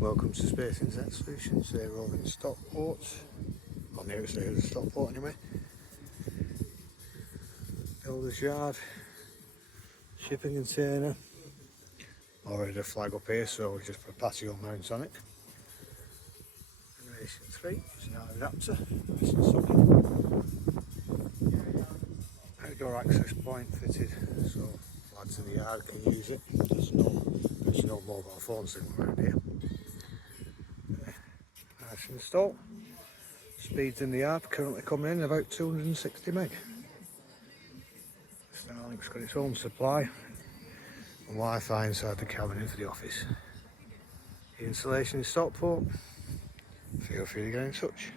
Welcome to Space Internet Solutions. They're over in Stockport, or near the Stockport anyway. Builder's yard, shipping container. Already a flag up here, so we just put a patio mount on it. Generation 3, using our adapter, nice and sunny. Outdoor access point fitted, so lads in the yard can use it. There's no mobile phone signal around here. Nice install. Speeds in the yard currently coming in about 260 meg. Starlink's got its own supply and Wi-Fi inside the cabin for the office. The installation in Stockport. Feel free to get in touch.